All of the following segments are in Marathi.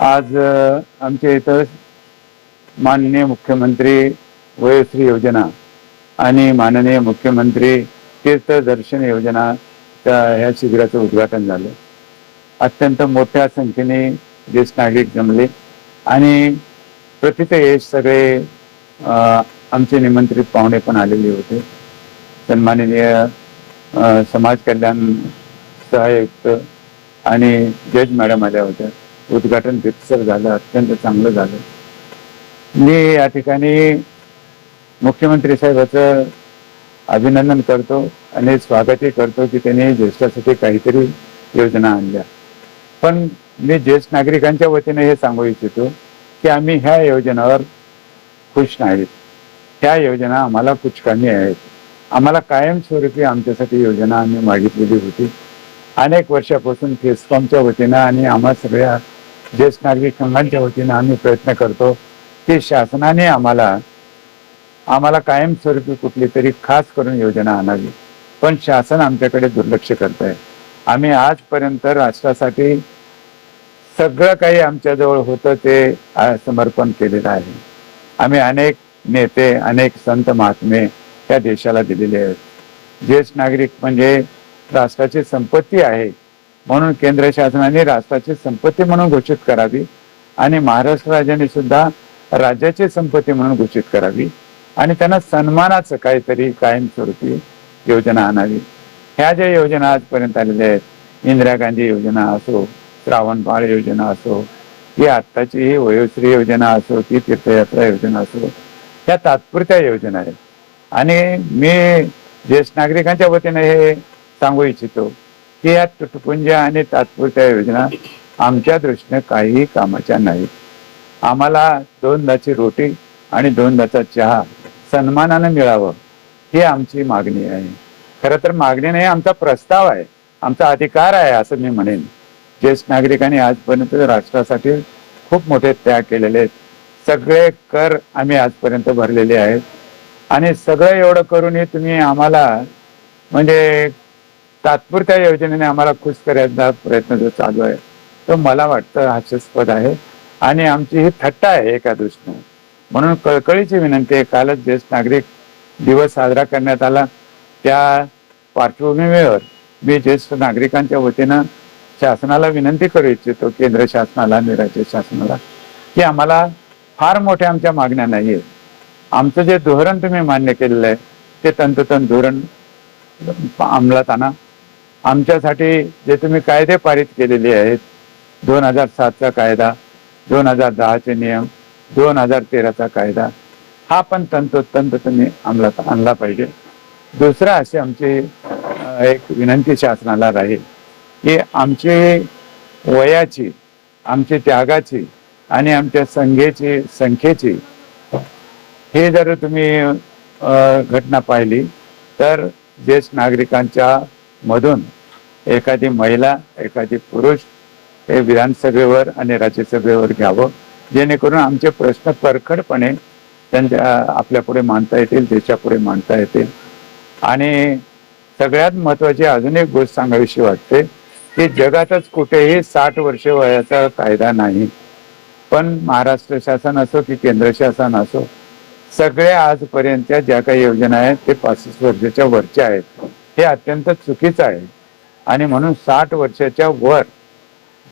आज आमच्या इथं माननीय मुख्यमंत्री वयोश्री योजना आणि माननीय मुख्यमंत्री तीर्थदर्शन योजना त्या ह्या शिबिराचं उद्घाटन झालं. अत्यंत मोठ्या संख्येने ज्येष्ठ नागरिक जमले आणि प्रथितयश सगळे आमचे निमंत्रित पाहुणे पण आलेले होते. सन्माननीय समाज कल्याण सहायुक्त आणि जज मॅडम आल्या होत्या. उद्घाटन रितसर झालं अत्यंत चांगलं झालं. मी या ठिकाणी मुख्यमंत्री साहेबाचं अभिनंदन करतो आणि स्वागतही करतो की त्यांनी ज्येष्ठासाठी काहीतरी योजना आणल्या. पण मी ज्येष्ठ नागरिकांच्या वतीने हे सांगू इच्छितो की आम्ही ह्या योजनावर खुश नाहीत. ह्या योजना आम्हाला कुचकामी आहेत. आम्हाला कायमस्वरूपी आमच्यासाठी योजना आम्ही मागितलेली होती. अनेक वर्षापासून फेस्कॉमच्या वतीनं आणि आम्हा सगळ्या ज्येष्ठ नागरिक संघांच्या वतीनं आम्ही प्रयत्न करतो. की शासनाने आम्हाला आम्हाला कायमस्वरूपी कुठली तरी खास करून योजना आणावी. पण शासन आमच्याकडे दुर्लक्ष करत आहे आम्ही आजपर्यंत राष्ट्रासाठी सगळं काही आमच्याजवळ होतं ते समर्पण केलेलं आहे. आम्ही अनेक नेते अनेक संत महात्मे त्या देशाला दिलेले आहेत. ज्येष्ठ नागरिक म्हणजे राष्ट्राची संपत्ती आहे. म्हणून केंद्र शासनाने राष्ट्राची संपत्ती म्हणून घोषित करावी आणि महाराष्ट्र राज्याने सुद्धा राज्याची संपत्ती म्हणून घोषित करावी आणि त्यांना सन्मानाचं काहीतरी कायमस्वरूपी योजना आणावी. ह्या ज्या योजना आजपर्यंत आलेल्या आहेत इंदिरा गांधी योजना असो श्रावण बाळ योजना असो ही आत्ताची ही वयोश्री योजना असो ती तीर्थयात्रा योजना असो ह्या तात्पुरत्या योजना आहेत. आणि मी ज्येष्ठ नागरिकांच्या वतीने हे सांगू इच्छितो की या तुटपुंज आणि तात्पुरत्या योजना आमच्या दृष्टीने काहीही कामाच्या नाहीत. आम्हाला दोनदाची रोटी आणि दोनदाचा चहा सन्मानानं मिळावं ही आमची मागणी आहे. खरं तर मागणी नाही आमचा प्रस्ताव आहे आमचा अधिकार आहे असं मी म्हणेन. ज्येष्ठ नागरिकांनी आजपर्यंत राष्ट्रासाठी खूप मोठे त्याग केलेले आहेत. सगळे कर आम्ही आजपर्यंत भरलेले आहेत. आणि सगळं एवढं करूनही तुम्ही आम्हाला म्हणजे तात्पुरत्या योजनेने आम्हाला खुश करायचा प्रयत्न जो चालू आहे तो मला वाटतं हास्यास्पद आहे. आणि आमची ही थट्टा आहे एका दृष्टीने. म्हणून कळकळीची विनंती आहे कालच ज्येष्ठ नागरिक दिवस साजरा करण्यात आला. त्या पार्श्वभूमीवर मी ज्येष्ठ नागरिकांच्या वतीनं शासनाला विनंती करू इच्छितो केंद्र शासनाला आणि राज्य शासनाला की आम्हाला फार मोठ्या आमच्या मागण्या नाही आहेत आमचं जे धोरण तुम्ही मान्य केलेलं आहे ते तंतोतंत धोरण अंमलात आणा. आमच्यासाठी जे तुम्ही कायदे पारित केलेले आहेत दोन हजार सातचा कायदा दोन हजार दहाचे नियम दोन हजार तेराचा कायदा हा पण तंतोतंत तुम्ही अंमलात आणला पाहिजे. दुसरं अशी आमची एक विनंती शासनाला राहील की आमची वयाची आमची त्यागाची आणि आमच्या संख्येची संख्येची हे जर तुम्ही घटना पाहिली तर ज्येष्ठ नागरिकांच्या मधून एखादी महिला एखादी पुरुष हे विधानसभेवर आणि राज्यसभेवर घ्यावं. जेणेकरून आमचे प्रश्न परखडपणे त्यांच्या आपल्यापुढे मांडता येतील देशापुढे मांडता येतील. आणि सगळ्यात महत्वाची अजून एक गोष्ट सांगावीशी वाटते की जगातच कुठेही साठ वर्ष वयाचा कायदा नाही. पण महाराष्ट्र शासन असो की केंद्र शासन असो सगळ्या आजपर्यंतच्या ज्या काही योजना आहेत ते पासष्ट वर्षाच्या वरच्या आहेत. हे अत्यंत चुकीचं आहे. आणि म्हणून साठ वर्षाच्या वर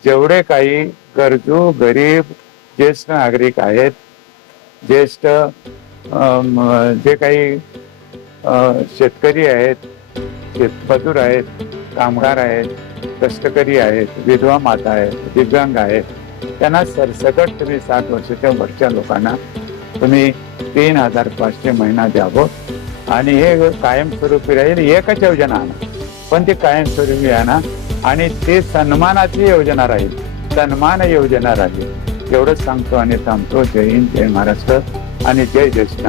जेवढे काही गरजू गरीब ज्येष्ठ नागरिक आहेत ज्येष्ठ जे काही शेतकरी आहेत शेतमजूर आहेत कामगार आहेत कष्टकरी आहेत विधवा माता आहेत दिव्यांग आहेत त्यांना सरसकट तुम्ही साठ वर्षाच्या वरच्या लोकांना तुम्ही तीन हजार पाचशे महिना द्यावं. आणि हे कायमस्वरूपी राहील एकच योजना. आणा पण ती कायमस्वरूपी आणा आणि ते सन्मानाची योजना राहील. सन्मान योजना राहील. एवढंच सांगतो आणि थांबतो. जय हिंद जय महाराष्ट्र आणि जय ज्येष्ठ